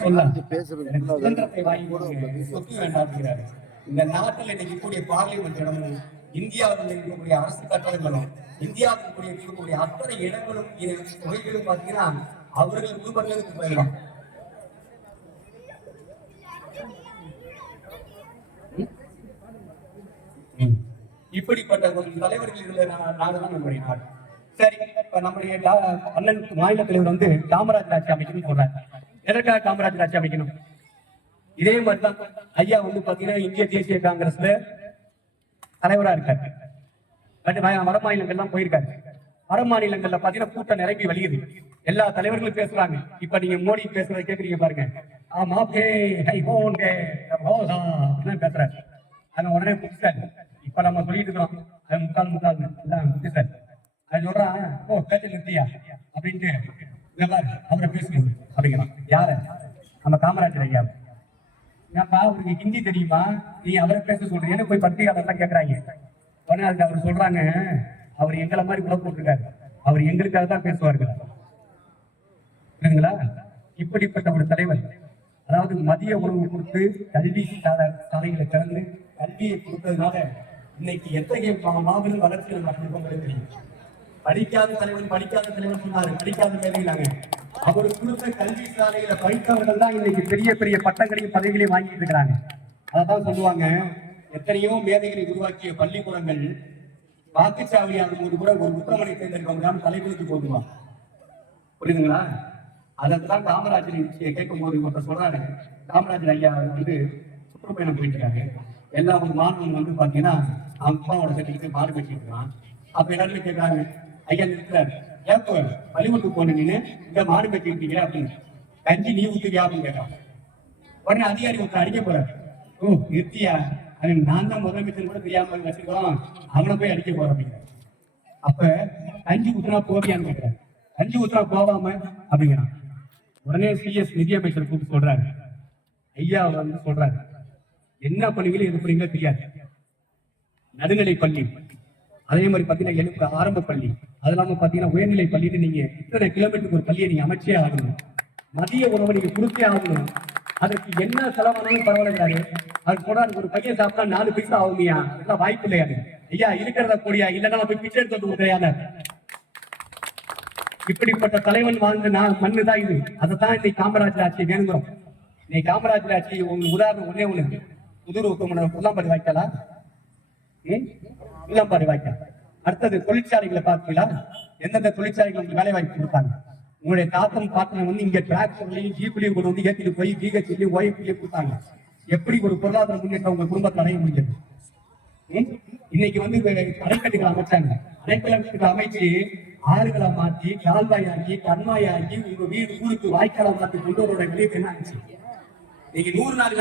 சுதந்திரத்தை வாங்கி சொத்து வேண்டாம் அப்படிங்கிறாரு. இந்த நாட்டில் இன்னைக்கு கூடிய பார்லிமெண்ட் இடமும், இந்தியாவில் இருக்கக்கூடிய அரசு கட்டடங்களும், இந்தியாவில் இருக்கக்கூடிய அத்தனை இடங்களும் தொகைகளும் பார்த்தீங்கன்னா அவர்கள் குடும்பங்களுக்கு போயிடலாம். இப்படிப்பட்ட ஒரு தலைவர்கள் இருந்த நாடுதான் நம்முடைய நாடு. சரி, இப்ப நம்முடைய அண்ணன் மாநில தலைவர் வந்து காமராஜர் ஆட்சி அமைக்கணும்னு சொல்றாரு. எதற்காக காமராஜர் ஆட்சி அமைக்கணும்? இதே மாதிரிதான் ஐயா வந்து பாத்தீங்கன்னா இந்திய தேசிய காங்கிரஸ்ல தலைவரா இருக்காரு. வட மாநிலங்கள்லாம் போயிருக்காரு. வட மாநிலங்கள்ல பாத்தீங்கன்னா கூட்டம் நிரம்பி வழியுது. எல்லா தலைவர்களும் பேசுறாங்க. இப்ப நீங்க மோடி பேசுறத கேக்குறீங்க பாருங்க. பேசுறாரு. அங்க உடனே புதுசாரு. இப்ப நம்ம சொல்லிட்டு இருக்கோம் அது முக்கால் எல்லாம் புதுசாரு. அது சொல்றான், ஓ பேச்ச நிறுத்தியா அப்படின்ட்டு அவரை பேசணும் அப்படிங்கிறான். யார? நம்ம காமராஜர் ஐயா. ஏன்ப்பா அவருக்கு ஹிந்தி தெரியுமா, நீ அவரை பேச சொல்றீங்கன்னு போய் பத்திரிகையாளர்லாம் கேட்கறாங்க. உடனே அதுக்கு அவர் சொல்றாங்க, அவர் எங்களை மாதிரி உழப்பு போட்டிருக்காரு, அவர் எங்களுக்காக தான் பேசுவார்கள். புரியுதுங்களா? இப்படிப்பட்ட ஒரு தலைவர், அதாவது மதிய உணவு கொடுத்து கல்வி சாலைகளை திறந்து கல்வியை கொடுத்ததுனால இன்னைக்கு எத்தகைய மாபெரும் வளர்ச்சி நம்ம தெரியும். படிக்காத தலைவர் சொன்னாரு, படிக்காத மேதைகளாங்க. அவர் கொடுத்த கல்வி சாலையில படித்தவர்கள் தான் இன்னைக்கு பெரிய பெரிய பட்டங்களையும் பதவிகளையும் வாங்கிட்டு இருக்கிறாங்க. அதான் சொல்லுவாங்க, எத்தனையோ மேதைகளை உருவாக்கிய பள்ளிக்கூடங்கள் வாக்குச்சாவடி ஆகும்போது கூட ஒரு உத்தமனை தேர்ந்தெடுக்க தலைவருக்கு போதுவான். புரியுதுங்களா? அதைத்தான் காமராஜர் கேட்கும் போது ஒருத்தர் சொல்றாரு, காமராஜர் ஐயா வந்து சுற்றுப்பயணம் போயிட்டு இருக்காங்க. எல்லா ஒரு மாணவன் வந்து பாத்தீங்கன்னா அவங்க அப்பாவோட கட்டிட்டு மாடு வச்சுட்டு இருக்கான். அப்ப எல்லாருமே கேட்கறாங்க, ஐயா நிற்கிறாரு, ஏப்போ பள்ளிக்கூடத்துக்கு போன நீங்க இங்க மாடு கட்டிருக்கீங்க அப்படின்னு, கஞ்சி நீ ஊத்துவியா அப்படின்னு கேட்கறான். உடனே அதிகாரி ஒருத்தர் அடிக்க போறாரு. ஓ நிறுத்தியா, அது நான் தான் முதலமைச்சர் கூட தெரியாம வச்சிருக்கோம், அவனை போய் அடிக்க போறேன் அப்படிங்கிறார். அப்ப கஞ்சி ஊத்துனா போவியான்னு கேட்கிறாரு. கஞ்சி ஊத்துனா போவாம அப்படிங்கிறான். உடனே சிஎஸ் நிதியமைச்சர் கூப்பிட்டு சொல்றாரு, ஐயா வந்து சொல்றாரு, என்ன பண்ணுவீங்களோ எது பண்ணுவீங்களோ தெரியாது, நடுநிலை பள்ளி, அதே மாதிரி பாத்தீங்கன்னா ஆரம்ப பள்ளி, அது இல்லாம பாத்தீங்கன்னா உயர்நிலை பள்ளின்னு நீங்க இத்தனை கிலோமீட்டருக்கு ஒரு பள்ளியை நீங்க அமைச்சே ஆகணும், மதிய உணவை நீங்க கொடுத்தே ஆகணும், அதற்கு என்ன செலவானாலும் பரவாயில்லைங்கிறாரு. அதுக்கு கூட ஒரு பையன் சாப்பிட்டா 4 பைசா ஆகுமியா, இதெல்லாம் வாய்ப்பு இல்லையாது. ஐயா இருக்கிறத கூடியா, இல்லைன்னா போய் பிச்சை எடுத்து கிடையாது. இப்படிப்பட்ட தலைவன் வாழ்ந்த மண்ணுதான் இது. அதைத்தான் இன்னைக்கு காமராஜர் ஆட்சி வேணுங்கிறோம். இன்னைக்கு காமராஜர் ஆட்சி உதாரணம் ஒன்னே ஒண்ணு, புதூர் புல்லாம்பாடி வாய்க்காலா, புல்லாம்பாடி வாய்க்கால். அடுத்தது தொழிற்சாலைகளை பார்த்தீங்களா, எந்தெந்த தொழிற்சாலைகள் உங்களுக்கு வேலை வாய்ப்பு கொடுத்தாங்க? உங்களுடைய தாத்தம் பாத்திரம் வந்து இங்க டிராக்டர்லையும் ஜீப்லையும் கொண்டு வந்து ஏற்றிட்டு போய் பிஹெச்லையும் ஒய்ஃப்லையும் கொடுத்தாங்க. எப்படி ஒரு பொருளாதார முன்னேற்றம் உங்க குடும்பத்தில் அடைய முடிஞ்சது? இன்னைக்கு வந்து அணைக்கட்டுகளை அமைச்சாங்க. அணைக்கட்டுகளை அமைச்சு ஆறுகளை மாற்றி கால்வாயாக்கி கண்மாயாக்கி உங்க வீடு ஊருக்கு வாய்க்காலை மாற்றி கொண்டு வரோட விளைவு என்ன ஆச்சு? நீங்க 100 நாள்